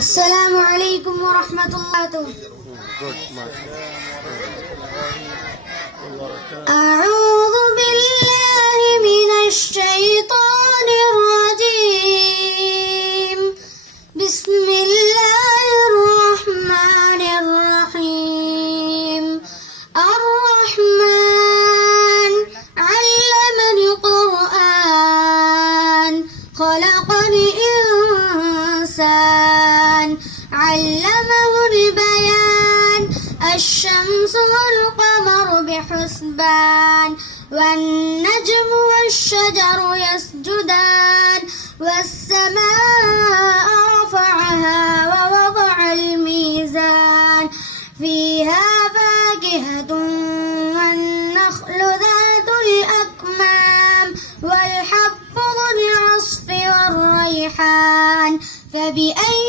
السلام عليكم ورحمة الله. أعوذ بالله من الشيطان الرجيم. بسم الله الرحمن الرحيم. الرحمن علم القرآن خلق الإنسان علمه البيان. الشمس والقمر بحسبان والنجم والشجر يسجدان. والسماء رفعها ووضع الميزان فيها فاكهة والنخل ذات الأكمام والحب ذو العصف والريحان. فبأي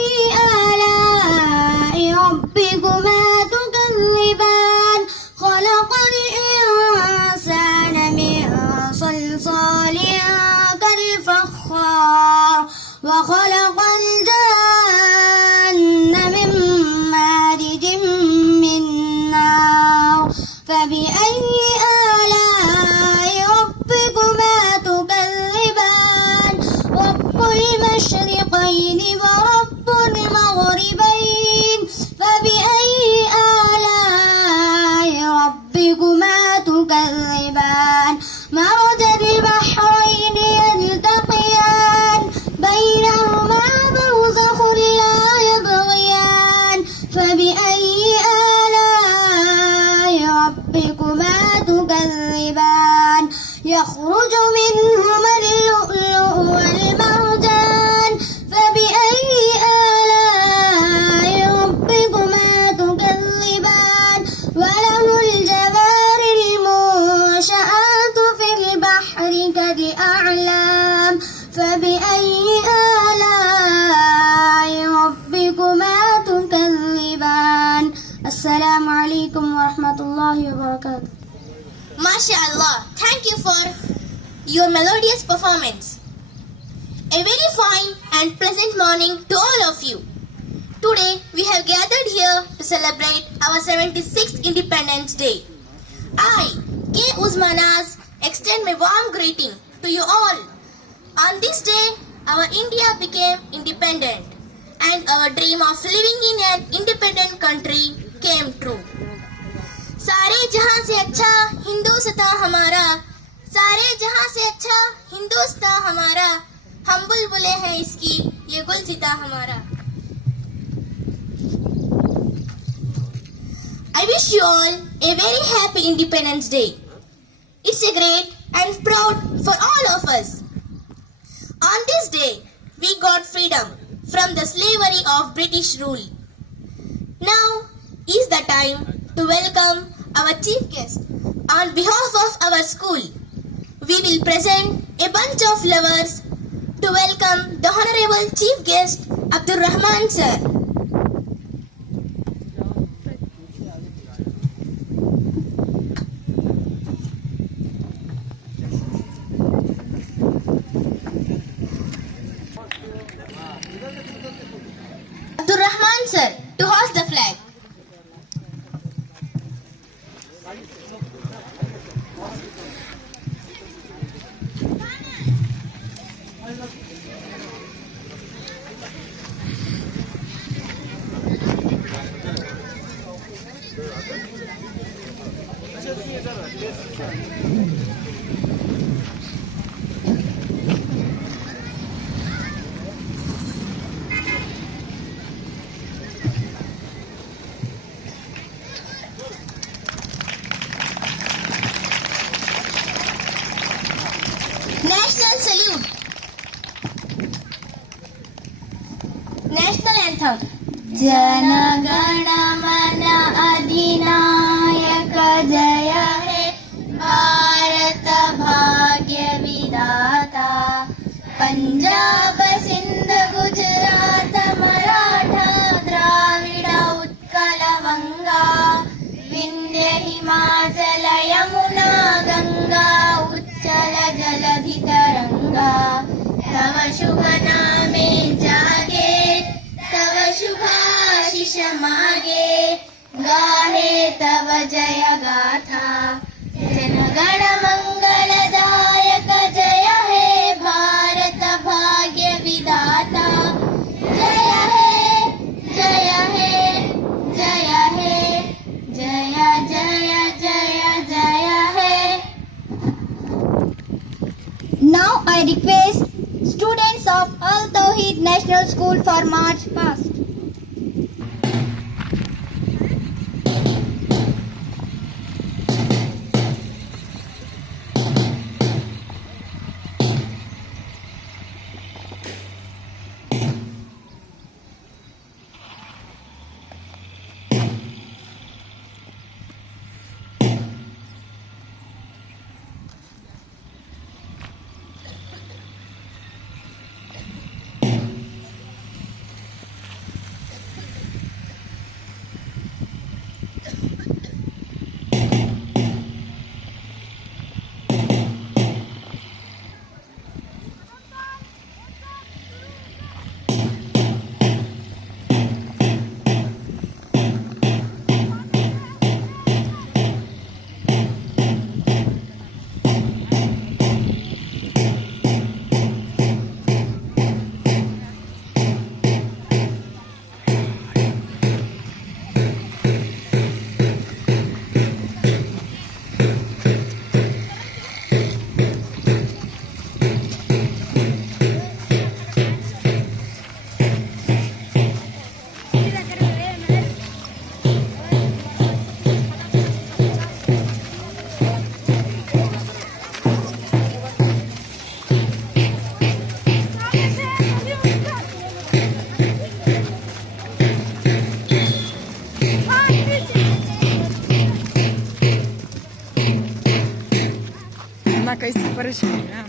آلاء ربكما تكذبان. خلق الإنسان من صلصال كالفخار وخلق الجن من مارج من نار. فبأي آلاء ربكما تكذبان. رب المشرقين ورب المغربين. فبأي آلاء ربكما تكذبان. مرج البحرين يلتقيان بينهما برزخ لا يبغيان. فبأي آلاء ربكما تكذبان. يخرج منهما اللؤلؤ والمرجان. فبأي آلاء ربكما تكذبان. وله الجوار المنشآت في البحر كالأعلام. فبأي آلاء ربكما تكذبان. السلام عليكم ورحمة الله وبركاته. MashaAllah, thank you for your melodious performance. A very fine and pleasant morning to all of you. Today we have gathered here to celebrate our 76th Independence Day. I, K. Uzmanaz, extend my warm greeting to you all. On this day, our India became independent and our dream of living in an independent country came true. सारे जहां से अच्छा हिंदुस्तान हमारा, सारे जहां से अच्छा हिंदुस्तान हमारा, हम बुलबुलें हैं इसकी ये गुलसिता हमारा. I wish you all a very happy Independence Day. It's a great and proud for all of us. On this day, we got freedom from the slavery of British rule. Now is the time to welcome our chief guest. On behalf of our school, we will present a bunch of flowers to welcome the Honorable Chief Guest Abdur Rahman Sir. Abdur Rahman Sir to hoist the flag. National salute. National anthem. जनगण मन अधिनायक जय हे भारत भाग्य विधाता. पंजाब सिंध गुजरात मराठा द्राविड उत्कल वंगा विंध्य हिमाचल यमुना गंगा उच्चल जलधि तरंगा. तव शुभ नामे जागे तव शुभ गाहे तव जय गाथा। जनगण मंगलदायक जय हे भारत भाग्य विधाता। जय हे जय हे जय हे जय जय जय जय हे। Now I request students of Al Tawheed National School for march past. कैसे परेशान है।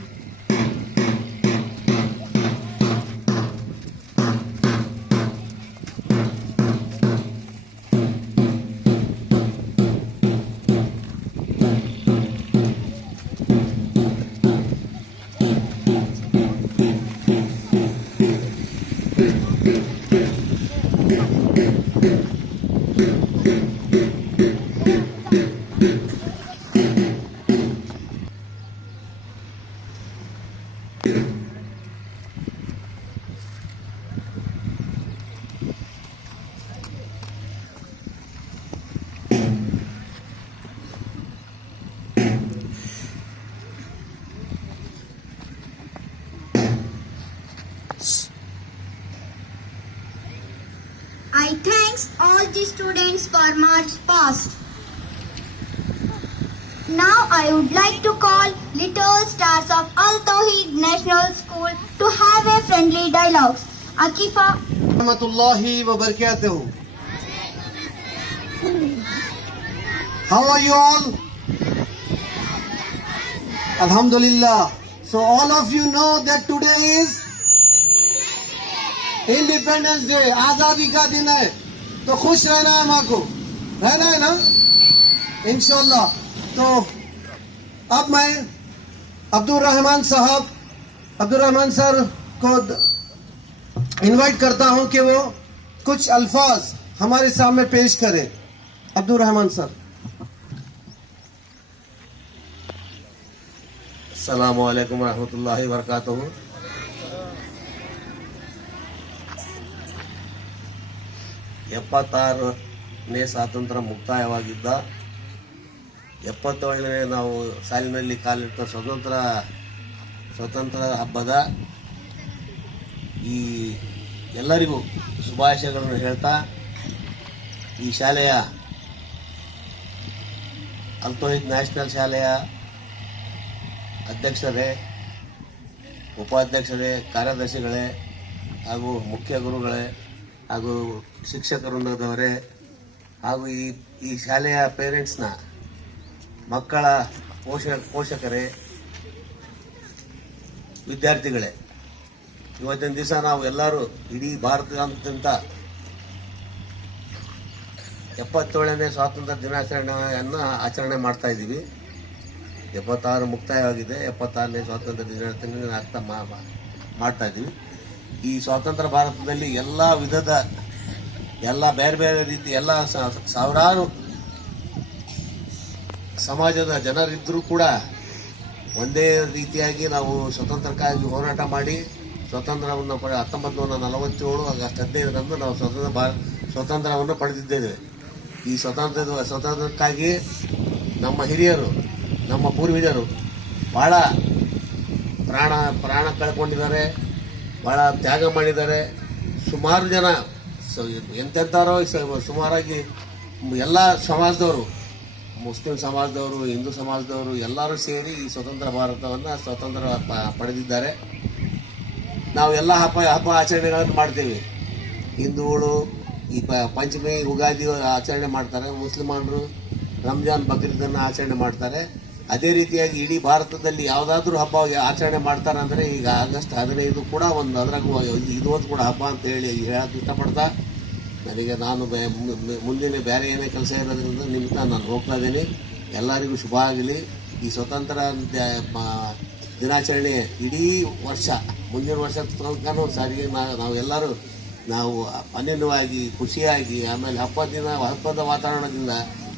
I thanks all the students for march past. Now I would like to call little stars of Al Tawheed National School to have a friendly dialogue. Akifa. Rahmatullahi wa barakatuh. How are you all? Alhamdulillah. So all of you know that today is independence day, आजादी का दिन है, तो खुश रहना है माँ को, रहना है ना इंशाल्लाह। तो अब मैं अब्दुल रहमान सर को इनवाइट करता हूं कि वो कुछ अल्फाज हमारे सामने पेश करें। अब्दुल रहमान सर। अस्सलामु अलैकुम रहमतुल्लाहि व बरकातुहू। ಎಪ್ಪತ್ತಾರನೇ ಸ್ವಾತಂತ್ರ್ಯ ಮುಕ್ತಾಯವಾಗಿದ್ದ 77ನೇ ನಾವು ಸಾಲಿನಲ್ಲಿ ಕಾಲಿಟ್ಟ ಸ್ವತಂತ್ರ ಹಬ್ಬದ ಈ ಎಲ್ಲರಿಗೂ ಶುಭಾಶಯಗಳನ್ನು ಹೇಳ್ತಾ, ಈ ಶಾಲೆಯ ಅಲ್ ತೌಹೀದ್ ನ್ಯಾಷನಲ್ ಶಾಲೆಯ ಅಧ್ಯಕ್ಷರೇ, ಉಪಾಧ್ಯಕ್ಷರೇ, ಕಾರ್ಯದರ್ಶಿಗಳೇ ಹಾಗೂ ಮುಖ್ಯ ಗುರುಗಳೇ ಹಾಗೂ ಶಿಕ್ಷಕ ವೃಂದದವರೇ ಹಾಗೂ ಈ ಶಾಲೆಯ ಪೇರೆಂಟ್ಸ್ನ ಮಕ್ಕಳ ಪೋಷಕರೇ, ವಿದ್ಯಾರ್ಥಿಗಳೇ, ಇವತ್ತಿನ ದಿವಸ ನಾವು ಎಲ್ಲರೂ ಇಡೀ ಭಾರತದಾದ್ಯಂತ 77ನೇ ಸ್ವಾತಂತ್ರ್ಯ ದಿನಾಚರಣೆಯನ್ನು ಆಚರಣೆ ಮಾಡ್ತಾ ಇದ್ದೀವಿ. 76 ಮುಕ್ತಾಯವಾಗಿದೆ, 76ನೇ ಸ್ವಾತಂತ್ರ್ಯ ದಿನಾಚರಣೆ ಮಾಡ್ತಾ ಇದ್ದೀವಿ. ಈ ಸ್ವಾತಂತ್ರ್ಯ ಭಾರತದಲ್ಲಿ ಎಲ್ಲ ವಿಧದ ಎಲ್ಲ ಬೇರೆ ಬೇರೆ ರೀತಿ ಎಲ್ಲ ಸಾವಿರಾರು ಸಮಾಜದ ಜನರಿದ್ದರೂ ಕೂಡ ಒಂದೇ ರೀತಿಯಾಗಿ ನಾವು ಸ್ವತಂತ್ರಕ್ಕಾಗಿ ಹೋರಾಟ ಮಾಡಿ ಸ್ವಾತಂತ್ರ್ಯವನ್ನು 1947 ಆಗಸ್ಟ್ 15ರಂದು ನಾವು ಸ್ವಾತಂತ್ರ್ಯವನ್ನು ಪಡೆದಿದ್ದೇವೆ. ಈ ಸ್ವಾತಂತ್ರ್ಯಕ್ಕಾಗಿ ನಮ್ಮ ಹಿರಿಯರು, ನಮ್ಮ ಪೂರ್ವಜರು ಭಾಳ ಪ್ರಾಣ ಕಳ್ಕೊಂಡಿದ್ದಾರೆ, ಭಾಳ ತ್ಯಾಗ ಮಾಡಿದ್ದಾರೆ. ಸುಮಾರು ಜನ ಎಂತೆಂಥವರೋ ಸುಮಾರಾಗಿ ಎಲ್ಲ ಸಮಾಜದವರು, ಮುಸ್ಲಿಂ ಸಮಾಜದವರು, ಹಿಂದೂ ಸಮಾಜದವರು ಎಲ್ಲರೂ ಸೇರಿ ಈ ಸ್ವತಂತ್ರ ಭಾರತವನ್ನು ಸ್ವಾತಂತ್ರ್ಯ ಪಡೆದಿದ್ದಾರೆ. ನಾವು ಎಲ್ಲ ಹಬ್ಬ ಆಚರಣೆಗಳನ್ನು ಮಾಡ್ತೇವೆ. ಹಿಂದೂಗಳು ಈ ಪಂಚಮಿ, ಯುಗಾದಿ ಆಚರಣೆ ಮಾಡ್ತಾರೆ. ಮುಸ್ಲಿಮಾನರು ರಂಜಾನ್, ಬಕ್ರೀದನ್ನು ಆಚರಣೆ ಮಾಡ್ತಾರೆ. ಅದೇ ರೀತಿಯಾಗಿ ಇಡೀ ಭಾರತದಲ್ಲಿ ಯಾವುದಾದ್ರೂ ಹಬ್ಬ ಆಚರಣೆ ಮಾಡ್ತಾರೆ ಅಂದರೆ ಈಗ ಆಗಸ್ಟ್ 15 ಕೂಡ ಒಂದು, ಅದ್ರಾಗ ಇದೊಂದು ಕೂಡ ಹಬ್ಬ ಅಂತ ಹೇಳಕ್ಕೆ ಇಷ್ಟಪಡ್ತಾ ನಾನು ಮುಂದಿನ ಬೇರೆ ಏನೇ ಕೆಲಸ ಇರೋದ್ರಿಂದ ನಿಮಿತ್ತ ನಾನು ಹೋಗ್ತಾ ಇದ್ದೀನಿ. ಎಲ್ಲರಿಗೂ ಶುಭ ಆಗಲಿ. ಈ ಸ್ವತಂತ್ರ ದಿನಾಚರಣೆ ಇಡೀ ವರ್ಷ, ಮುಂದಿನ ವರ್ಷ ತನಕನೂ ಸಾರಿಗೆ ನಾವೆಲ್ಲರೂ ಅನ್ಯೋನ್ಯವಾಗಿ ಖುಷಿಯಾಗಿ, ಆಮೇಲೆ ಹಬ್ಬದ ವಾತಾವರಣದಿಂದ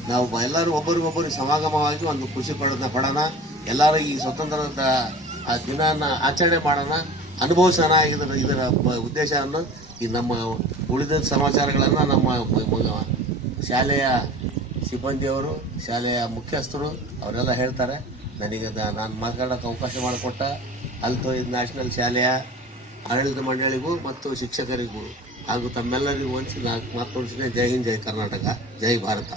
ನಾವು ಎಲ್ಲರೂ ಒಬ್ಬರಿಗೊಬ್ಬರು ಸಮಾಗಮವಾಗಿ ಒಂದು ಖುಷಿ ಪಡೋಣ. ಎಲ್ಲರೂ ಈ ಸ್ವತಂತ್ರದ ದಿನನ ಆಚರಣೆ ಮಾಡೋಣ, ಅನುಭವಿಸೋಣ. ಇದರ ಉದ್ದೇಶವನ್ನು ಈ ನಮ್ಮ ಉಳಿದ ಸಮಾಚಾರಗಳನ್ನು ನಮ್ಮ ಶಾಲೆಯ ಸಿಬ್ಬಂದಿಯವರು, ಶಾಲೆಯ ಮುಖ್ಯಸ್ಥರು ಅವರೆಲ್ಲ ಹೇಳ್ತಾರೆ. ನನಗೆ ನಾನು ಮಾತನಾಡೋಕ್ಕೆ ಅವಕಾಶ ಮಾಡಿಕೊಟ್ಟ ಅಲ್ತೋಹಿದ್ ನ್ಯಾಷನಲ್ ಶಾಲೆಯ ಆಡಳಿತ ಮಂಡಳಿಗೂ ಮತ್ತು ಶಿಕ್ಷಕರಿಗೂ ಹಾಗೂ ತಮ್ಮೆಲ್ಲರಿಗೂ ಒಂದ್ಸಿ ಮಾತನಾಡಿಸಿದೆ. ಜೈ ಹಿಂದ್, ಜೈ ಕರ್ನಾಟಕ, ಜೈ Bharat.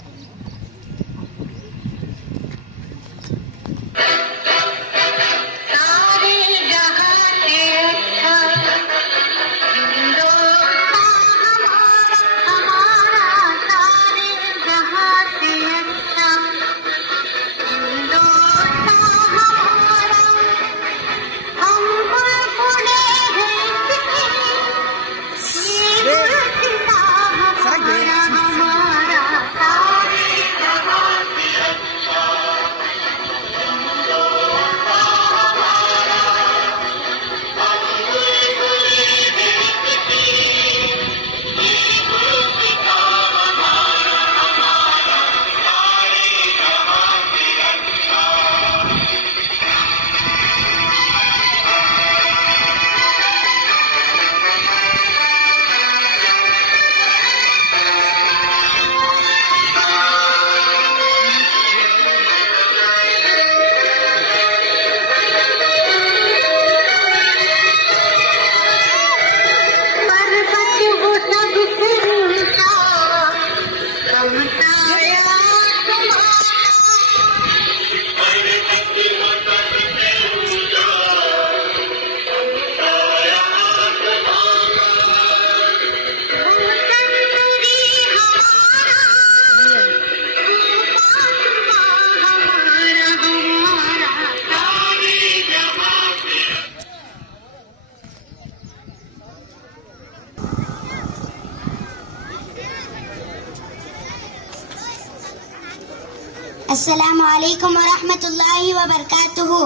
Assalamu alaikum wa rahmatullahi wa barakatuhu.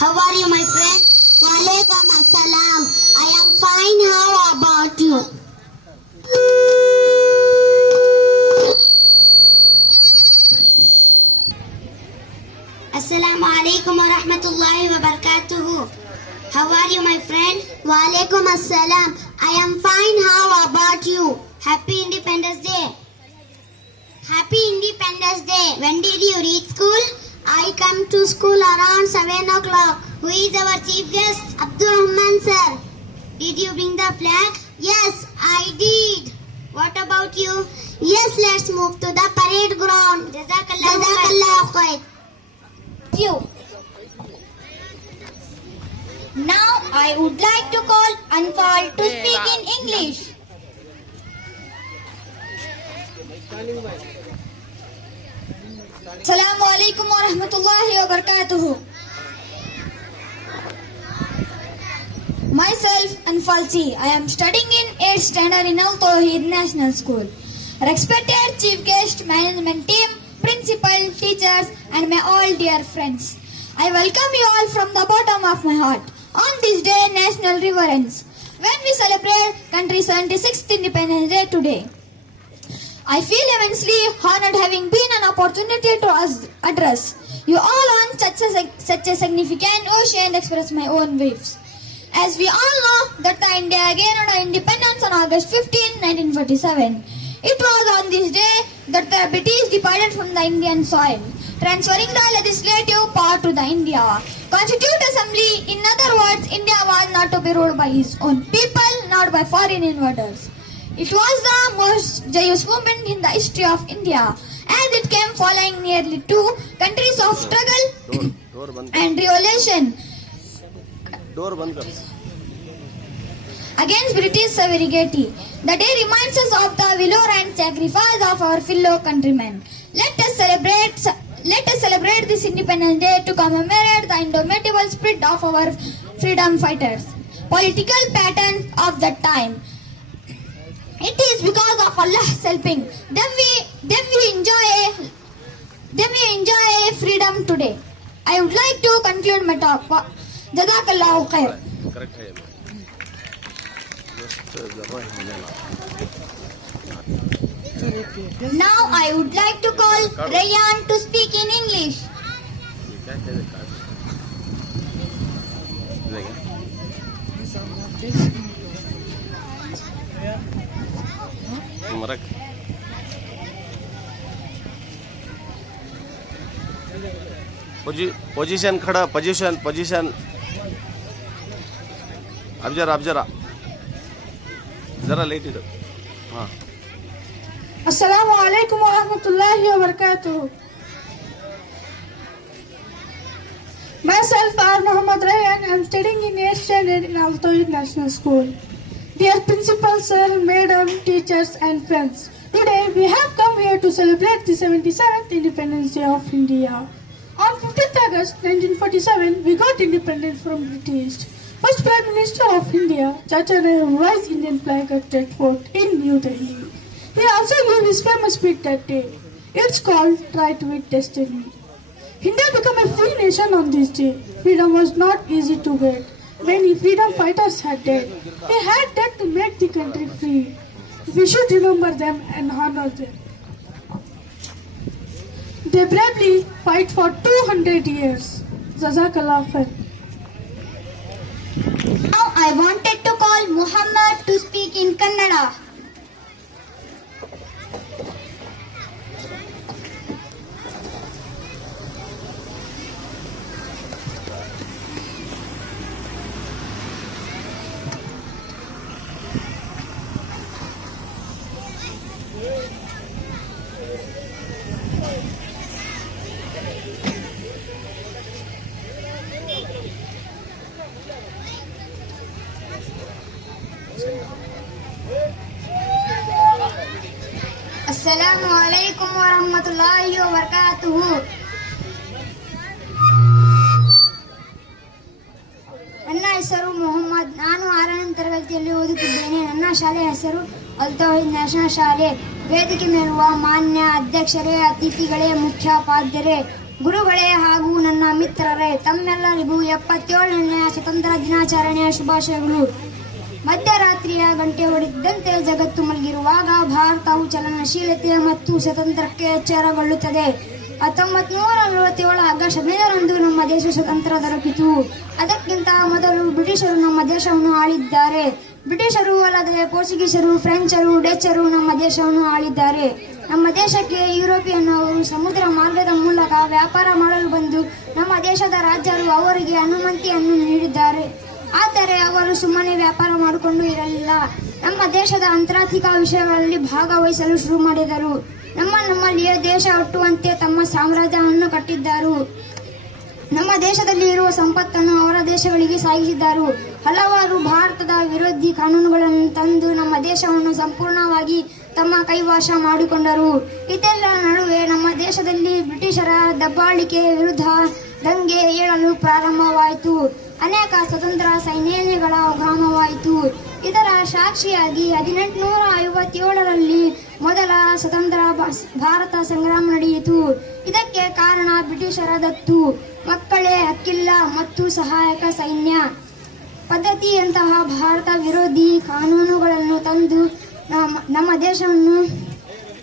How are you, my friend? Wa alaikum assalam. I am fine. How about you? Assalamu alaikum wa rahmatullahi wa barakatuhu. How are you, my friend? Wa alaikum assalam. I am fine. How about you? Happy Independence Day. Happy Independence Day. When did you reach school? I come to school around 7 o'clock. Who is our chief guest? Abdurrahman sir. Did you bring the flag? Yes, I did. What about you? Yes, let's move to the parade ground. Jazakallah khair. You. Now I would like to call Anfal to speak in English. Assalamu alaikum wa rahmatullahi wa barakatuhu. Myself Anfalsi. I am studying in 8th standard in Al-Tawheed National School. Respected chief guest, management team, principal, teachers and my all dear friends. I welcome you all from the bottom of my heart on this day, National Reverence, when we celebrate country's 76th Independence Day today. I feel immensely honored having been an opportunity to address you all on such a significant ocean and express my own views. As we all know that the India gained our independence on August 15, 1947. It was on this day that the British departed from the Indian soil, transferring the legislative power to the India Constituent Assembly. In other words, India was not to be ruled by its own people, not by foreign invaders. It was the most joyous moment in the history of India, as it came following nearly 2 centuries of struggle and revolution against British severity. The day reminds us of the valor and sacrifice of our fellow countrymen. Let us celebrate this Independence Day to commemorate the indomitable spirit of our freedom fighters. Political patterns of that time. It is because of Allah's helping them we enjoy freedom today. I would like to conclude my talk. Jazakallahu khair. Now I would like to call Rayan to speak in English. Position खड़ा position अब जरा late इधर हाँ Assalamu alaikum wa rahmatullahi wa barakatuh. Myself, R. Muhammad Rayan, I am studying in 8th standard in Al Tawhid National School. Dear principal sir, madam, teachers and friends, today we have come here to celebrate the 77th Independence Day of India. On 15th August 1947, we got independence from British. First Prime Minister of India, Chacha Nehru, raised Indian flag at Red Fort in New Delhi. He also gave his famous speech that day. It's called Right with Destiny. India became a free nation on this day. Freedom was not easy to get. Many freedom fighters had died. They had died to make the country free. We should remember them and honor them. They bravely fight for 200 years. Jazakallah khair. Now I wanted to call Muhammad to speak in Kannada. Assalamu alaikum wa rahmatullahi wa barakatuhu. ನನ್ನ ಹೆಸರು ಮೊಹಮ್ಮದ್. ನಾನು 6ನೇ ತರಗತಿಯಲ್ಲಿ ಓದುತ್ತಿದ್ದೇನೆ. ನನ್ನ ಶಾಲೆಯ ಹೆಸರು ಅಲ್ Tauheed national ಶಾಲೆ. ವೇದಿಕೆ ಮೇಲಿರುವ ಮಾನ್ಯ ಅಧ್ಯಕ್ಷರೇ, ಅತಿಥಿಗಳೇ, ಮುಖ್ಯೋಪಾಧ್ಯಾಯರೇ, ಗುರುಗಳೇ ಹಾಗೂ ನನ್ನ ಮಿತ್ರರೇ, ತಮ್ಮೆಲ್ಲರಿಗೂ 77ನೇ ಸ್ವತಂತ್ರ ದಿನಾಚರಣೆಯ ಶುಭಾಶಯಗಳು. ಮಧ್ಯರಾತ್ರಿಯ ಗಂಟೆ ಹೊಡೆದಂತೆ ಜಗತ್ತು ಮಲಗಿರುವಾಗ ಭಾರತವು ಚಲನಶೀಲತೆ ಮತ್ತು ಸ್ವತಂತ್ರಕ್ಕೆ ಎಚ್ಚರಗೊಳ್ಳುತ್ತದೆ. 1947 ಆಗಸ್ಟ್ 15ರಂದು ನಮ್ಮ ದೇಶ ಸ್ವತಂತ್ರ ದೊರಕಿತು. ಅದಕ್ಕಿಂತ ಮೊದಲು ಬ್ರಿಟಿಷರು ನಮ್ಮ ದೇಶವನ್ನು ಆಳಿದ್ದಾರೆ. ಬ್ರಿಟಿಷರು ಅಲ್ಲದೆ ಪೋರ್ಚುಗೀಸರು, ಫ್ರೆಂಚರು, ಡಚ್ಚರು ನಮ್ಮ ದೇಶವನ್ನು ಆಳಿದ್ದಾರೆ. ನಮ್ಮ ದೇಶಕ್ಕೆ ಯುರೋಪಿಯನ್ ಅವರು ಸಮುದ್ರ ಮಾರ್ಗದ ಮೂಲಕ ವ್ಯಾಪಾರ ಮಾಡಲು ಬಂದು ನಮ್ಮ ದೇಶದ ರಾಜರು ಅವರಿಗೆ ಅನುಮತಿಯನ್ನು ನೀಡಿದ್ದಾರೆ. ಆದರೆ ಅವರು ಸುಮ್ಮನೆ ವ್ಯಾಪಾರ ಮಾಡಿಕೊಂಡು ಇರಲಿಲ್ಲ. ನಮ್ಮ ದೇಶದ ಅಂತರಾರ್ಥಿಕ ವಿಷಯಗಳಲ್ಲಿ ಭಾಗವಹಿಸಲು ಶುರು ಮಾಡಿದರು. ನಮ್ಮಲ್ಲಿಯೇ ದೇಶ ಹುಟ್ಟುವಂತೆ ತಮ್ಮ ಸಾಮ್ರಾಜ್ಯವನ್ನು ಕಟ್ಟಿದ್ದರು. ನಮ್ಮ ದೇಶದಲ್ಲಿ ಇರುವ ಸಂಪತ್ತನ್ನು ಅವರ ದೇಶಗಳಿಗೆ ಸಾಗಿಸಿದ್ದರು. ಹಲವಾರು ಭಾರತದ ವಿರೋಧಿ ಕಾನೂನುಗಳನ್ನು ತಂದು ನಮ್ಮ ದೇಶವನ್ನು ಸಂಪೂರ್ಣವಾಗಿ ತಮ್ಮ ಕೈವಶ ಮಾಡಿಕೊಂಡರು. ಇದೆಲ್ಲ ನಡುವೆ ನಮ್ಮ ದೇಶದಲ್ಲಿ ಬ್ರಿಟಿಷರ ದಬ್ಬಾಳಿಕೆ ವಿರುದ್ಧ ದಂಗೆ ಏಳಲು ಪ್ರಾರಂಭವಾಯಿತು. ಅನೇಕ ಸ್ವತಂತ್ರ ಸೈನ್ಯಗಳ ಉಗಮವಾಯಿತು. ಇದರ ಸಾಕ್ಷಿಯಾಗಿ 1857ರಲ್ಲಿ ಮೊದಲ ಸ್ವತಂತ್ರ ಭಾರತ ಸಂಗ್ರಾಮ ನಡೆಯಿತು. ಇದಕ್ಕೆ ಕಾರಣ ಬ್ರಿಟಿಷರ ದತ್ತು ಮಕ್ಕಳೇ ಹಕ್ಕಿಲ್ಲ ಮತ್ತು ಸಹಾಯಕ ಸೈನ್ಯ ಪದ್ಧತಿಯಂತಹ ಭಾರತ ವಿರೋಧಿ ಕಾನೂನುಗಳನ್ನು ತಂದು ನಮ್ಮ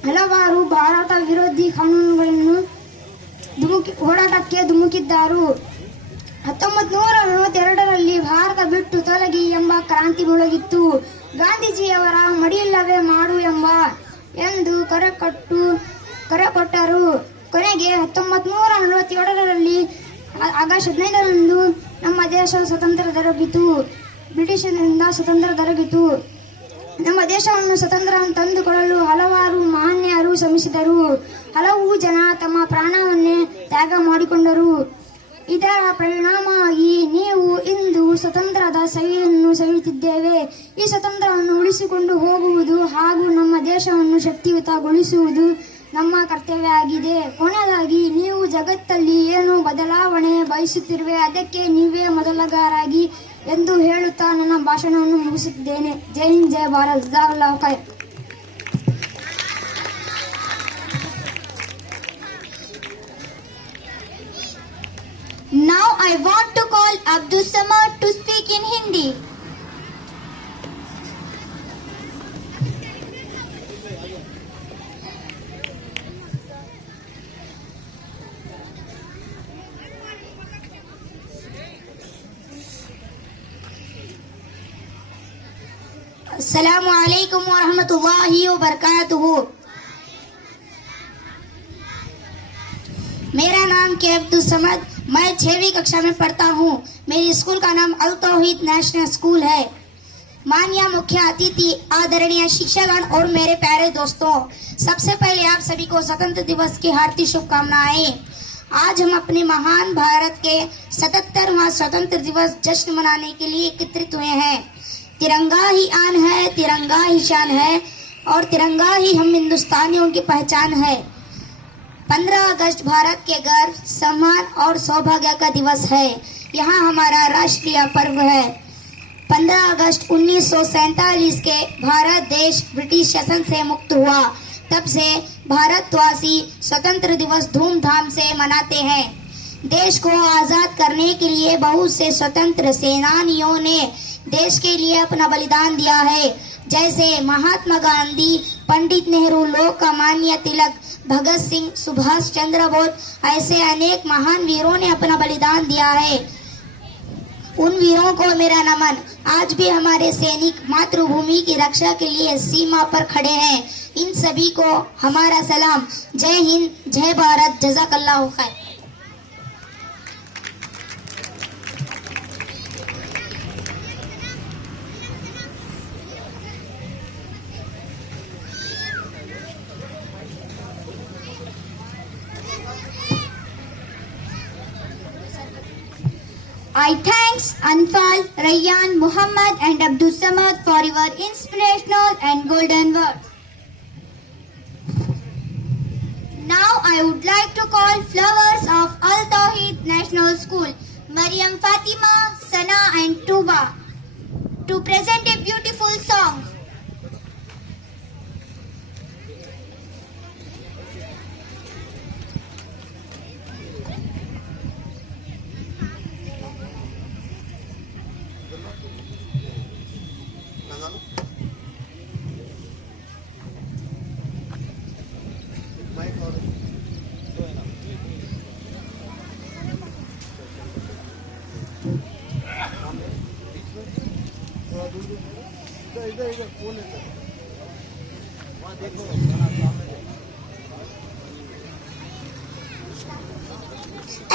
ಹಲವಾರು ಭಾರತ ವಿರೋಧಿ ಕಾನೂನುಗಳನ್ನು ಹೋರಾಟಕ್ಕೆ ಧುಮುಕಿದ್ದರು. 1942ರಲ್ಲಿ ಭಾರತ ಬಿಟ್ಟು ತೊಲಗಿ ಎಂಬ ಕ್ರಾಂತಿ ಮೊಳಗಿತ್ತು. ಗಾಂಧೀಜಿಯವರ ಮಡಿಯಿಲ್ಲವೇ ಮಾಡು ಎಂದು ಕರೆ ಕೊಟ್ಟರು. ಕೊನೆಗೆ 1947ರಲ್ಲಿ ಆಗಸ್ಟ್ 15ರಂದು ನಮ್ಮ ದೇಶ ಸ್ವತಂತ್ರ ದೊರಕಿತು. ಬ್ರಿಟಿಷರಿಂದ ಸ್ವತಂತ್ರ ದೊರಕಿತು. ನಮ್ಮ ದೇಶವನ್ನು ಸ್ವತಂತ್ರ ತಂದುಕೊಳ್ಳಲು ಹಲವಾರು ಮಹನೀಯರು ಶ್ರಮಿಸಿದರು. ಹಲವು ಜನ ತಮ್ಮ ಪ್ರಾಣವನ್ನೇ ತ್ಯಾಗ ಮಾಡಿಕೊಂಡರು. ಇದರ ಪರಿಣಾಮವಾಗಿ ನೀವು ಇಂದು ಸ್ವತಂತ್ರದ ಸವಿಯನ್ನು ಸವಿಯುತ್ತಿದ್ದೇವೆ. ಈ ಸ್ವತಂತ್ರವನ್ನು ಉಳಿಸಿಕೊಂಡು ಹೋಗುವುದು ಹಾಗೂ ನಮ್ಮ ದೇಶವನ್ನು ಶಕ್ತಿಯುತಗೊಳಿಸುವುದು ನಮ್ಮ ಕರ್ತವ್ಯ ಆಗಿದೆ. ಕೊನೆಯದಾಗಿ, ನೀವು ಜಗತ್ತಲ್ಲಿ ಏನು ಬದಲಾವಣೆ ಬಯಸುತ್ತಿರುವೆ ಅದಕ್ಕೆ ನೀವೇ ಮೊದಲಗಾರಾಗಿ ಎಂದು ಹೇಳುತ್ತಾ ನನ್ನ ಭಾಷಣವನ್ನು ಮುಗಿಸುತ್ತಿದ್ದೇನೆ. ಜೈ ಹಿಂದ್, ಜೈ Bharat, ಜಜಾಕಲ್ಲಾಹು ಖೈರ್. Now I want to call Abdul Samad to speak in Hindi. अस्सलामु अलैकुम व रहमतुल्लाहि व बरकातुहू। मेरा नाम के अब्दुल समद, मैं 6वीं कक्षा में पढ़ता हूँ। मेरे स्कूल का नाम अल तौहीद नेशनल स्कूल है। माननीय मुख्य अतिथि, आदरणीय शिक्षकगण और मेरे प्यारे दोस्तों, सबसे पहले आप सभी को स्वतंत्र दिवस की हार्दिक शुभकामनाएं। आज हम अपने महान भारत के 77वां स्वतंत्र दिवस जश्न मनाने के लिए एकत्रित हुए हैं। तिरंगा ही आन है, तिरंगा ही शान है और तिरंगा ही हम हिंदुस्तानियों की पहचान है। 15 अगस्त भारत के गर्व, सम्मान और सौभाग्य का दिवस है। यहाँ हमारा राष्ट्रीय पर्व है। 15 अगस्त 1947 के भारत देश ब्रिटिश शासन से मुक्त हुआ। तब से भारतवासी स्वतंत्र दिवस धूमधाम से मनाते हैं। देश को आजाद करने के लिए बहुत से स्वतंत्र सेनानियों ने देश के लिए अपना बलिदान दिया है, जैसे महात्मा गांधी, पंडित नेहरू, लोकमान्य तिलक, भगत सिंह, सुभाष चंद्र बोस, ऐसे अनेक महान वीरों ने अपना बलिदान दिया है। उन वीरों को मेरा नमन। आज भी हमारे सैनिक मातृभूमि की रक्षा के लिए सीमा पर खड़े हैं। इन सभी को हमारा सलाम। जय हिंद, जय भारत, जज़ाकल्लाहु खैर। I thanks Anfal, Rayyan, Muhammad and Abdul Samad for your inspirational and golden words. Now I would like to call flowers of Al Tawheed National School, Maryam, Fatima, Sana and Tuba to present a beautiful song.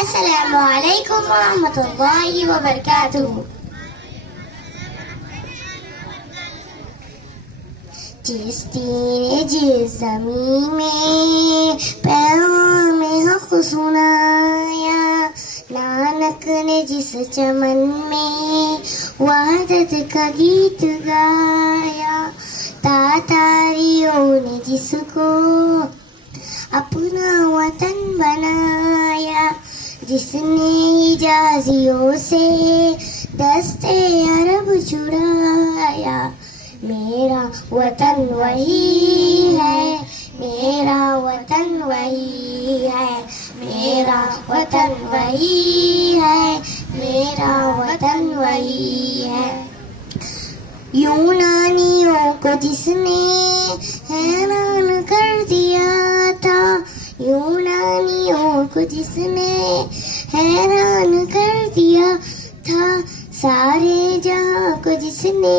अस्सलामु अलैकुम व रहमतुल्लाहि व बरकातुहू। जिस तेरे जिस ज़मीं में पैरों में हक सुनाया, नानक ने जिस चमन में वहदत का गीत गाया, तातारियों ने जिसको अपना वतन बनाया, जिसने हिजाजियों से दस्ते अरब चुराया, मेरा वतन वही है, मेरा वतन वही है, मेरा वतन वही है, मेरा वतन वही है। यूनानियों को जिसने हैरान कर दिया था, यूनानियों को जिसने हैरान कर दिया था, सारे जहां को जिसने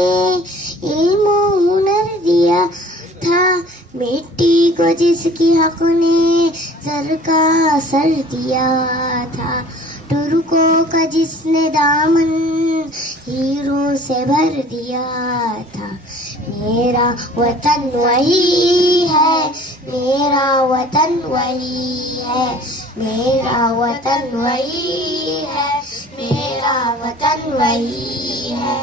इल्म हुनर दिया था, मिट्टी को जिसकी हक ने सर का असर दिया था, तुर्कों का जिसने दामन हीरों से भर दिया था। मेरा वतन वही है, मेरा वतन वही है, मेरा वतन वही है, मेरा वतन वही है।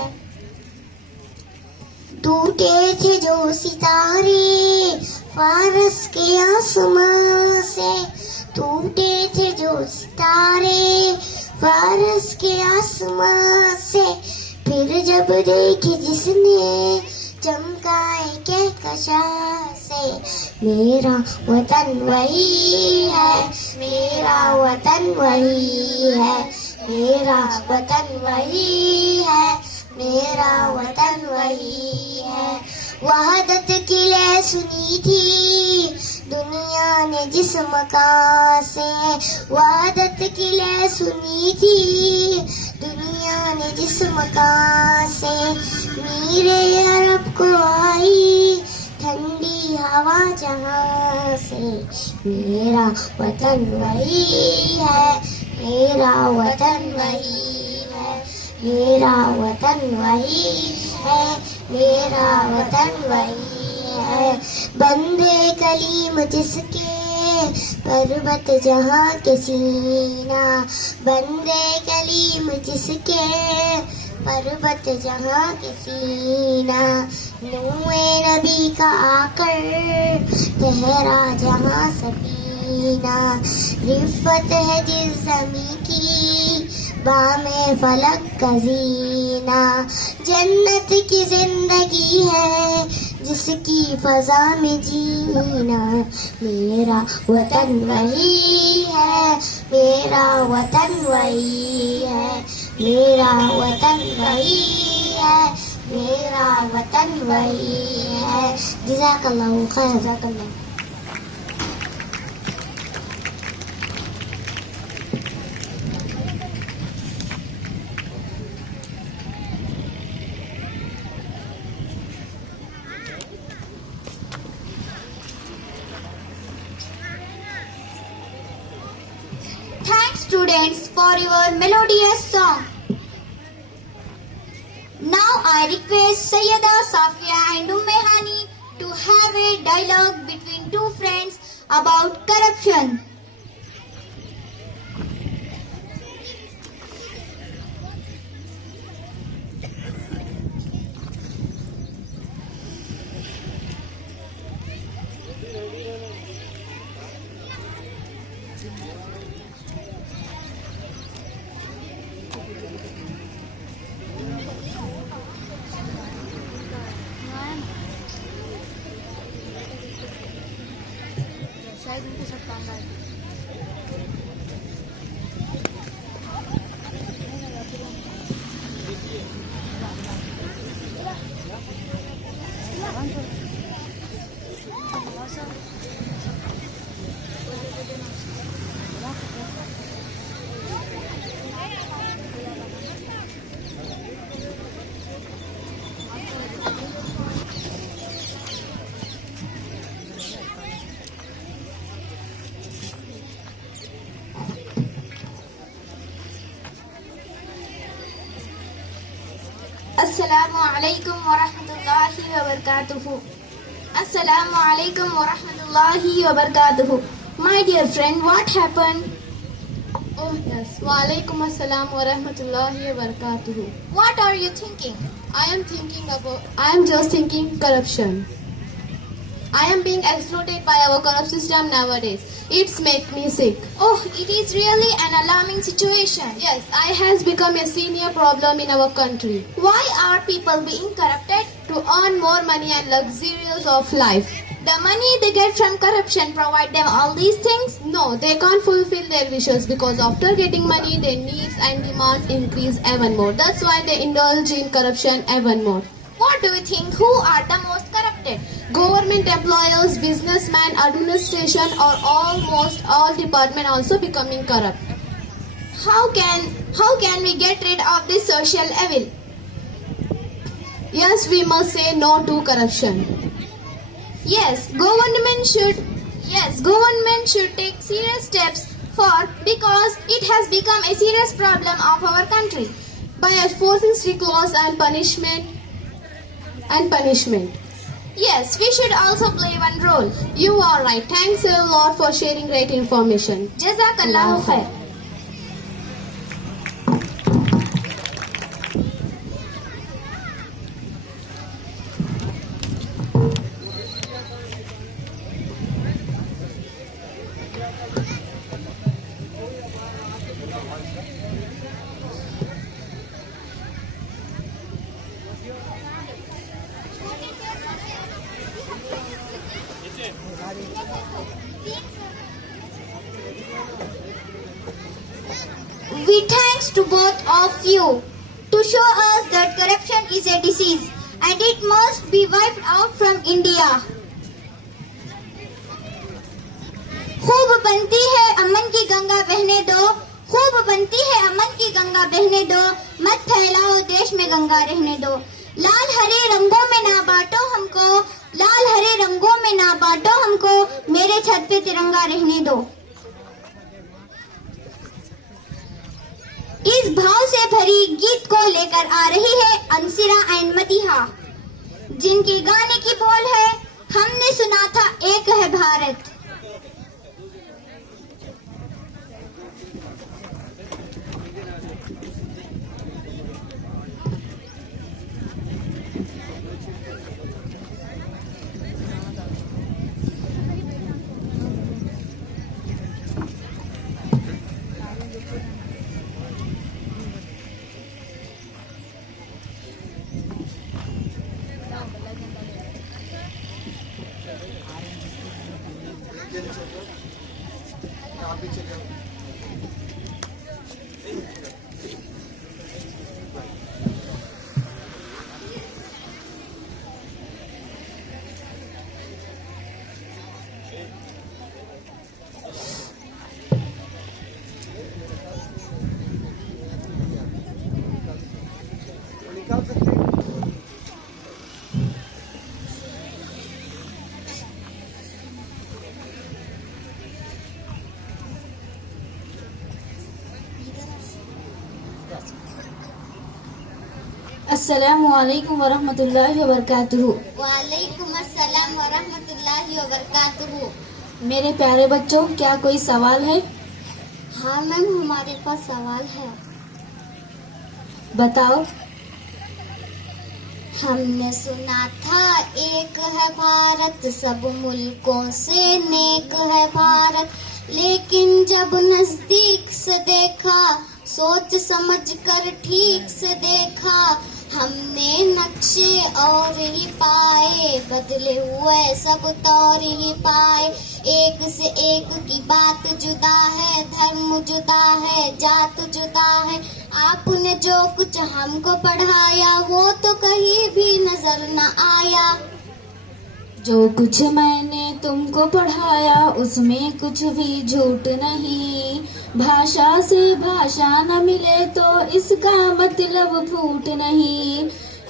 टूटे थे जो सितारे फारस के आसमां से, टूटे थे जो सितारे फारस के आसमां से, फिर जब देखे जिसने चमकाए कहकशा से। मेरा वतन वही है, मेरा वतन वही है, मेरा वतन वही है, मेरा वतन वही है। वहदत की लय सुनी थी दुनिया ने जिस मकान से, वहदत की लय सुनी थी दुनिया ने जिस मकान से, मीरे अरब को आई ठंडी हवा जहां से। मेरा वतन वही है, मेरा वतन वही है, मेरा वतन वही है, मेरा वतन वही है। बंदे कलीम जिसके पर्वत जहाँ के सीना, बंदे कलीम जिसके पर्वत जहाँ के सीना, नूए नबी का आकर ठहरा जहाँ सफीना। रिफ़त है जिस ज़मीं की बामे फलक का ज़ीना, जन्नत की जिंदगी है जिसकी फजा में जीना। मेरा वतन वही है, मेरा वतन वही है, मेरा वतन वही है, मेरा वतन वही है। जज़ाकल्लाहु खैर, जज़ाकल्लाह। Thanks students for your melodious song. Now I request Sayyida Safia and Ummehani to have a dialogue between two friends about corruption. Assalamu alaikum wa rahmatullahi wa barakatuhu. Assalamu alaikum wa rahmatullahi wa barakatuhu. My dear friend, what happened? Oh yes, wa alaikum assalam wa rahmatullahi wa barakatuhu. What are you thinking? I am just thinking corruption. I am being exploited by our corrupt system nowadays. It's make me sick. Oh, it is really an alarming situation. Yes, I has become a senior problem in our country. Why are people being corrupted? To earn more money and luxurious of life. The money they get from corruption provide them all these things? No, they can't fulfill their wishes because after getting money, their needs and demands increase even more. That's why they indulge in corruption even more. What do you think? Who are the most corrupted? Government employees, businessmen, administration, or almost all department also becoming corrupt. How can we get rid of this social evil? Yes, we must say no to corruption. Yes, government should take serious steps because it has become a serious problem of our country by enforcing strict laws and punishment. Yes, we should also play one role. You are right. Thanks a lot for sharing great information. Jazakallahu khair. We thanks to both of you to show us that corruption is a disease and it must be wiped out from India. खूब बनती है अमन की गंगा बहने दो, खूब बनती है अमन की गंगा बहने दो, मत फैलाओ देश में गंगा रहने दो। लाल हरे रंगों में ना बांटो हमको, लाल हरे रंगों में ना बांटो हमको, मेरे छत पे तिरंगा रहने दो। इस भाव से भरी गीत को लेकर आ रही है अंसिरा एंड मदीहा, जिनके गाने की बोल है हमने सुना था एक है भारत। अस्सलामु अलैकुम वरहमतुल्लाहि वबरकातुहू। वालेकुम अस्सलाम व रहमतुल्लाहि व बरकातुहू। मेरे प्यारे बच्चों, क्या कोई सवाल है? हाँ मैम, हमारे पास सवाल है। बताओ। हमने सुना था एक है भारत, सब मुल्कों से नेक है भारत, लेकिन जब नजदीक से देखा, सोच समझ कर ठीक से देखा, हमने नक्शे और ही पाए, बदले हुए सब तौर ही पाए। एक से एक की बात जुदा है, धर्म जुदा है, जात जुदा है। आपने जो कुछ हमको पढ़ाया वो तो कहीं भी नजर न आया। जो कुछ मैंने तुमको पढ़ाया उसमें कुछ भी झूठ नहीं, भाषा से भाषा न मिले तो इसका मतलब फूट नहीं।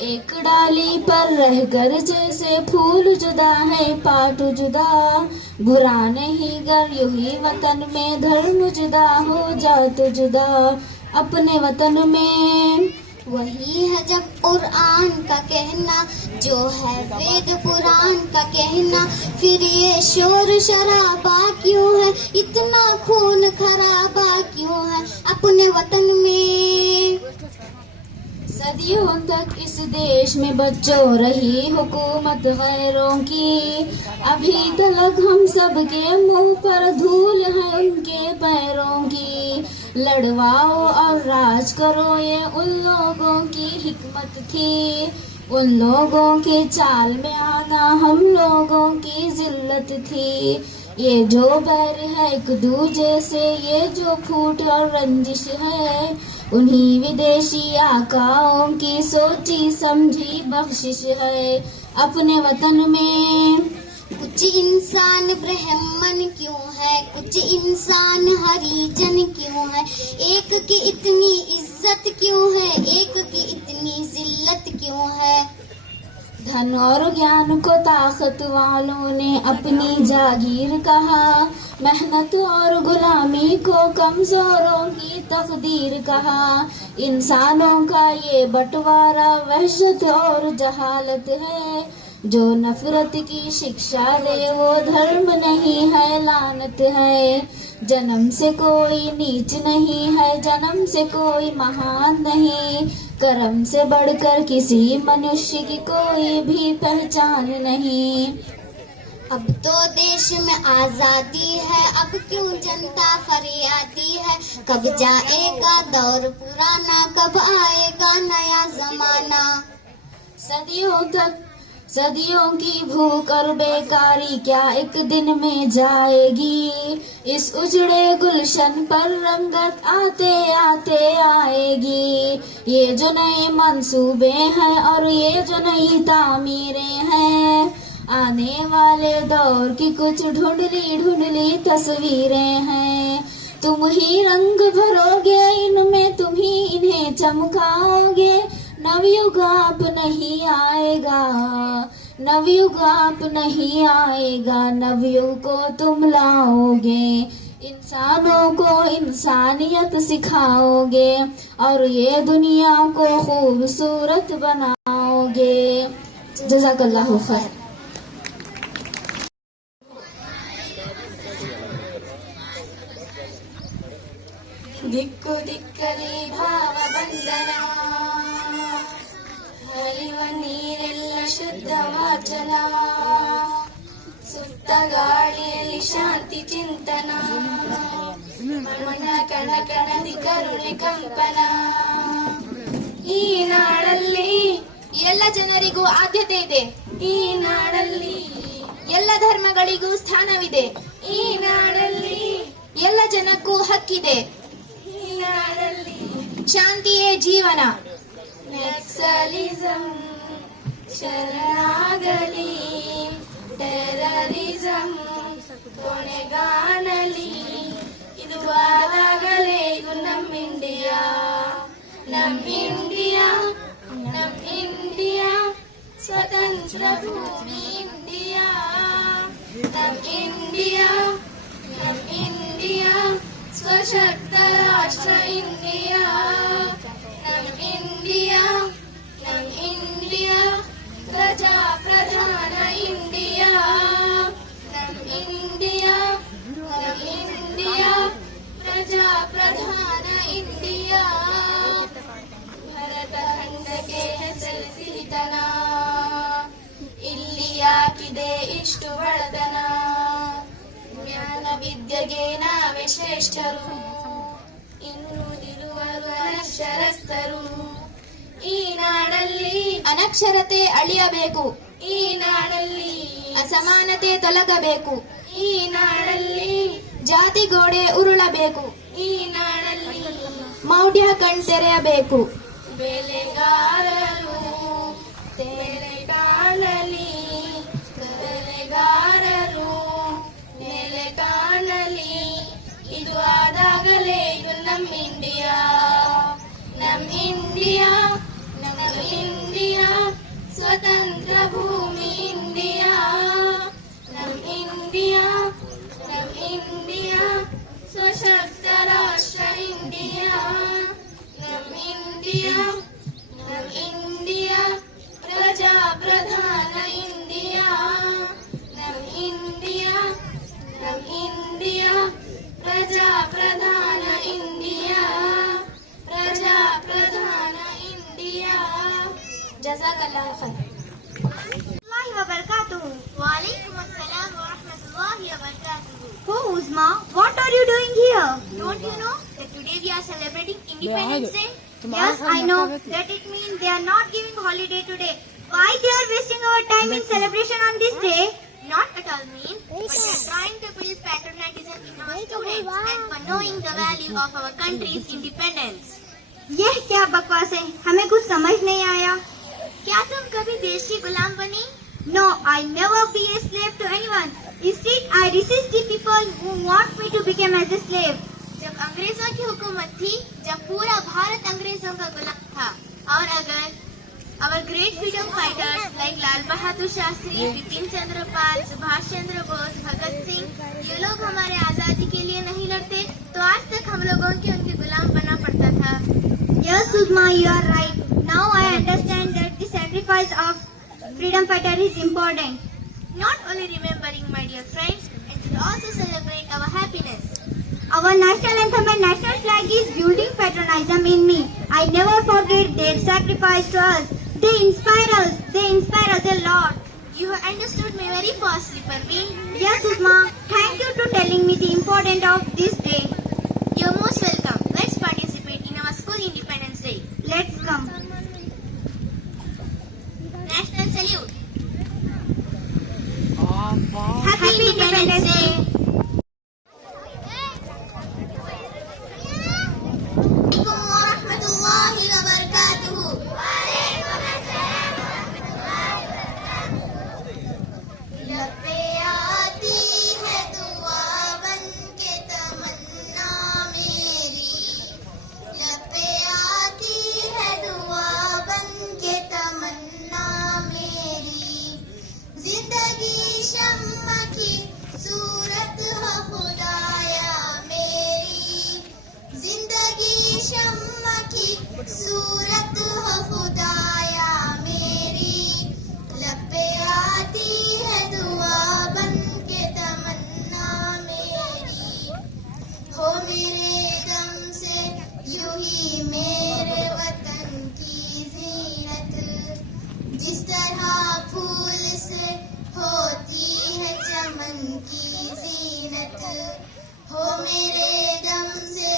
एक डाली पर रहकर जैसे फूल जुदा है पात जुदा, बुरा नहीं गर यूं ही वतन में धर्म जुदा हो जात जुदा। अपने वतन में वही है जब कुरान का कहना, जो है वेद पुराण का कहना, फिर ये शोर शराबा क्यों है, इतना खून खराबा क्यों है अपने वतन में। सदियों तक इस देश में बच्चों रही हुकूमत गैरों की, अभी तक हम सब के मुंह पर धूल है उनके पैरों की। लड़वाओ और राज करो ये उन लोगों की हिकमत थी, उन लोगों के चाल में आना हम लोगों की जिल्लत थी। ये जो बैर है एक दूजे से, ये जो फूट और रंजिश है, उन्हीं विदेशी आकाओं की सोची समझी बख्शिश है अपने वतन में। कुछ इंसान ब्राह्मण क्यों है, कुछ इंसान हरिजन क्यों है, एक की इतनी इज्जत क्यों है, एक की इतनी जिल्लत क्यों है। धन और ज्ञान को ताकत वालों ने अपनी जागीर कहा, मेहनत और गुलामी को कमजोरों की तकदीर कहा। इंसानों का ये बंटवारा वहशत और जहालत है, जो नफरत की शिक्षा दे वो धर्म नहीं है लानत है। जन्म से कोई नीच नहीं है, जन्म से कोई महान नहीं, कर्म से बढ़कर किसी मनुष्य की कोई भी पहचान नहीं। अब तो देश में आजादी है, अब क्यों जनता फरियादी है, कब जाएगा दौर पुराना, कब आएगा नया जमाना। सदियों की भूख और बेकारी क्या एक दिन में जाएगी, इस उजड़े गुलशन पर रंगत आते आते आएगी। ये जो नए मंसूबे हैं और ये जो नई तामीरें हैं, आने वाले दौर की कुछ ढूंढली तस्वीरें हैं। तुम ही रंग भरोगे इनमें, तुम ही इन्हें चमकाओगे। नवयुग आप नहीं आएगा, नवयुग आप नहीं आएगा, नवयुग को तुम लाओगे। इंसानों को इंसानियत सिखाओगे और ये दुनिया को खूबसूरत बनाओगे। जज़ाकल्लाहु खैर। ದಿಕ್ಕು ದಿಕ್ಕಲಿ ಭಾವ ಬಂಧನ, ಹರಿವ ನೀರೆಲ್ಲ ಶುದ್ಧ ವಾಚನ, ಸುತ್ತ ಗಾಳಿಯಲ್ಲಿ ಶಾಂತಿ ಚಿಂತನ, ಮನ ಕಣ ಕಣದಿ ಕರುಣೆ ಕಂಪನ. ಈ ನಾಡಲ್ಲಿ ಎಲ್ಲ ಜನರಿಗೂ ಆದ್ಯತೆ ಇದೆ, ಈ ನಾಡಲ್ಲಿ ಎಲ್ಲ ಧರ್ಮಗಳಿಗೂ ಸ್ಥಾನವಿದೆ, ಈ ನಾಡಲ್ಲಿ ಎಲ್ಲ ಜನಕ್ಕೂ ಹಕ್ಕಿದೆ, ಈ ನಾಡಲ್ಲಿ ಶಾಂತಿಯೇ ಜೀವನ. ನಕ್ಸಲಿಸಂ ಶರಣಾಗಲಿ, ಟೆರರಿಸಂ ಕೊನೆಗಾಣಲಿ, ಇದು ಆದಾಗಲೇ ಇದು ನಮ್ಮ ಇಂಡಿಯಾ, ನಮ್ಮ ಇಂಡಿಯಾ, ನಮ್ಮ ಇಂಡಿಯಾ, ಸ್ವತಂತ್ರ ಭೂಮಿ ಇಂಡಿಯಾ, ನಮ್ಮ ಇಂಡಿಯಾ, ನಮ್ಮ ಇಂಡಿಯಾ, ಸ್ವಶಕ್ತ ರಾಷ್ಟ್ರ ಇಂಡಿಯಾ, ನಮ್ಮ ಇಂಡಿಯಾ, ನಮ್ಮ ಇಂಡಿಯಾ, ಪ್ರಜಾ ಪ್ರಧಾನ ಇಂಡಿಯಾ, ನಮ್ಮ ಇಂಡಿಯಾ, ನಮ್ಮ ಇಂಡಿಯಾ, ಪ್ರಜಾ ಪ್ರಧಾನ ಇಂಡಿಯಾ. ಭರತ ಖಂಡಕ್ಕೆ ಹೆಸರು ಸಿಹಿತನ, ಇಲ್ಲಿ ಯಾಕಿದೆ ಇಷ್ಟು ಬಡತನ, ಜ್ಞಾನ ವಿದ್ಯೆಗೆ ನಾವೇ ಶ್ರೇಷ್ಠರು, ಇನ್ನುಳಿದಿರುವರು ಅನಕ್ಷರಸ್ಥರು. ಈ ನಾಡಲ್ಲಿ ಅನಕ್ಷರತೆ ಅಳಿಯಬೇಕು, ಈ ನಾಡಲ್ಲಿ ಅಸಮಾನತೆ ತೊಲಗಬೇಕು, ಈ ನಾಡಲ್ಲಿ ಜಾತಿ ಗೋಡೆ ಉರುಳಬೇಕು, ಈ ನಾಡಲ್ಲಿ ಮೌಢ್ಯ ಕಣ್ತೆರೆಯಬೇಕು. ಬೆಲೆಗಾರರು ತೆರೆ ಕಾಣಲಿ, ಬೆಲೆಗಾರರು ನೆಲೆ ಕಾಣಲಿ, ಇದು ಆದಾಗಲೇ ಇದು ನಮ್ಮ ಇಂಡಿಯಾ, ನಮ್ಮ ಇಂಡಿಯಾ, ನಮ್ಮ ಇಂಡಿಯಾ, ಸ್ವತಂತ್ರ ಭೂಮಿ ಇಂಡಿಯಾ, ನಮ್ಮ ಇಂಡಿಯಾ, ನಮ್ಮ ಇಂಡಿಯಾ, ಸ್ವಶಕ್ತ ರಾಷ್ಟ್ರ ಇಂಡಿಯಾ, ನಮ್ಮ ಇಂಡಿಯಾ, ನಮ್ಮ ಇಂಡಿಯಾ, ಪ್ರಜಾ ಪ್ರಧಾನ ಇಂಡಿಯಾ, ನಮ್ಮ ಇಂಡಿಯಾ, ನಮ್ಮ ಇಂಡಿಯಾ, ಪ್ರಜಾ ಪ್ರಧಾನ ಇಂಡಿಯಾ, ಪ್ರಜಾ ಪ್ರಧಾನ ಇಂಡಿಯಾ. ಜಜಾಕಲ್ಲಾಹು ಖೈರ್. Walaikum assalam wa rahmatullahi wa barakatuh. Oh, Uzma, what are you doing here? Don't you know that today we are celebrating Independence Day? Yes, I know. That it means they are not giving holiday today. Why they are wasting our time in celebration on this day? Not at all mean, but they are trying to build patriotism in our students and for knowing the value of our country's independence. यह क्या बकवास है, हमें कुछ समझ नहीं आया। क्या तुम कभी देश की गुलाम बनी? No, I never be a slave to anyone. Instead, I resist the people who want me to become as a slave. जब अंग्रेजों की हुकूमत थी, जब पूरा भारत अंग्रेजों का गुलाम था, और अगर our great freedom fighters like Lal Bahadur Shastri, Bipin Chandra Pal, Subhash Chandra Bose, Bhagat Singh, ये लोग हमारे आजादी के लिए नहीं लड़ते, तो आज तक हम लोगों के उनके गुलाम बनना पड़ता था। Yes, Suzma, you are right. Now I understand that the sacrifice of freedom fighter is important. Not only remembering, my dear friends, it should also celebrate our happiness. Our national anthem and national flag is building patriotism in me. I never forget their sacrifice to us. They inspire us. They inspire us a lot. You have understood me very fastly, Parveen. Yes, Suzma. Thank you to telling me the importance of this day. You're most welcome. Let's participate in our school Independence Day. Let's come. National salute. Happy Independence Day. सूरत हो खुदाया मेरी, लब पे आती है दुआ बन के तमन्ना मेरी। हो मेरे दम से यूं ही मेरे वतन की जीनत, जिस तरह फूल से होती है चमन की जीनत। हो मेरे दम से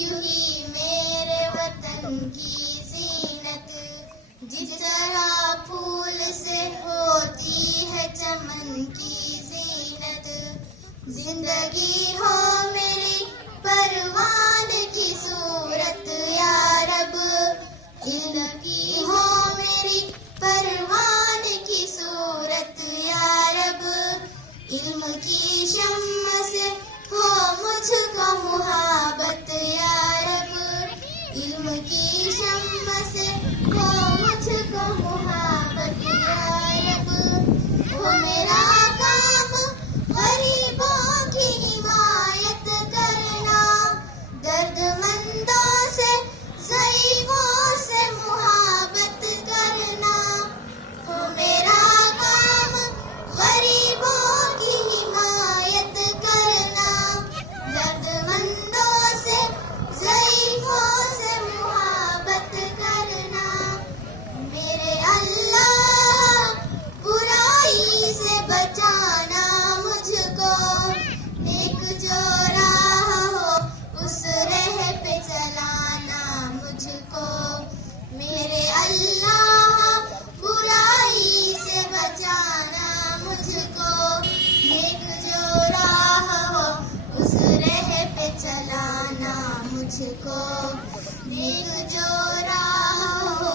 यूं ही मेरे वतन की जीनत, जिस तरह फूल से होती है चमन की जीनत। जिंदगी हो मेरी परवान की सूरत या रब, इल्म की हो मेरी परवान की सूरत या रब। इल्म की शम्म से हो मुझको मुहाबत या रब, इल्म की शम्म से हो मुझको मुहाबत या रब। हो मेरा काम गरीबों की हिमायत करना, दर्दमंदों से ज़ईफ़ों से मुहाबत करना। हो मेरा काम गरीबों की हिमायत करना, दर्दमंदों से ज़ईफ़ों से मुहाबत करना। मेरे अल्लाह बुराई से बचाना मुझको, नेक जो राह हो उस राह पे चलाना मुझको। मेरे अल्लाह बुराई से बचाना मुझको, नेक जो राह हो उस राह पे चलाना मुझको। नेक जो राह हो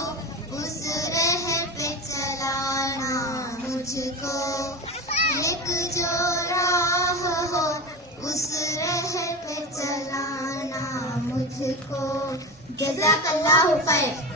उस राह पे चलाना मुझको। नेक जो राह हो उस राह पे चलाना मुझको। जज़ाकल्लाहु खैर।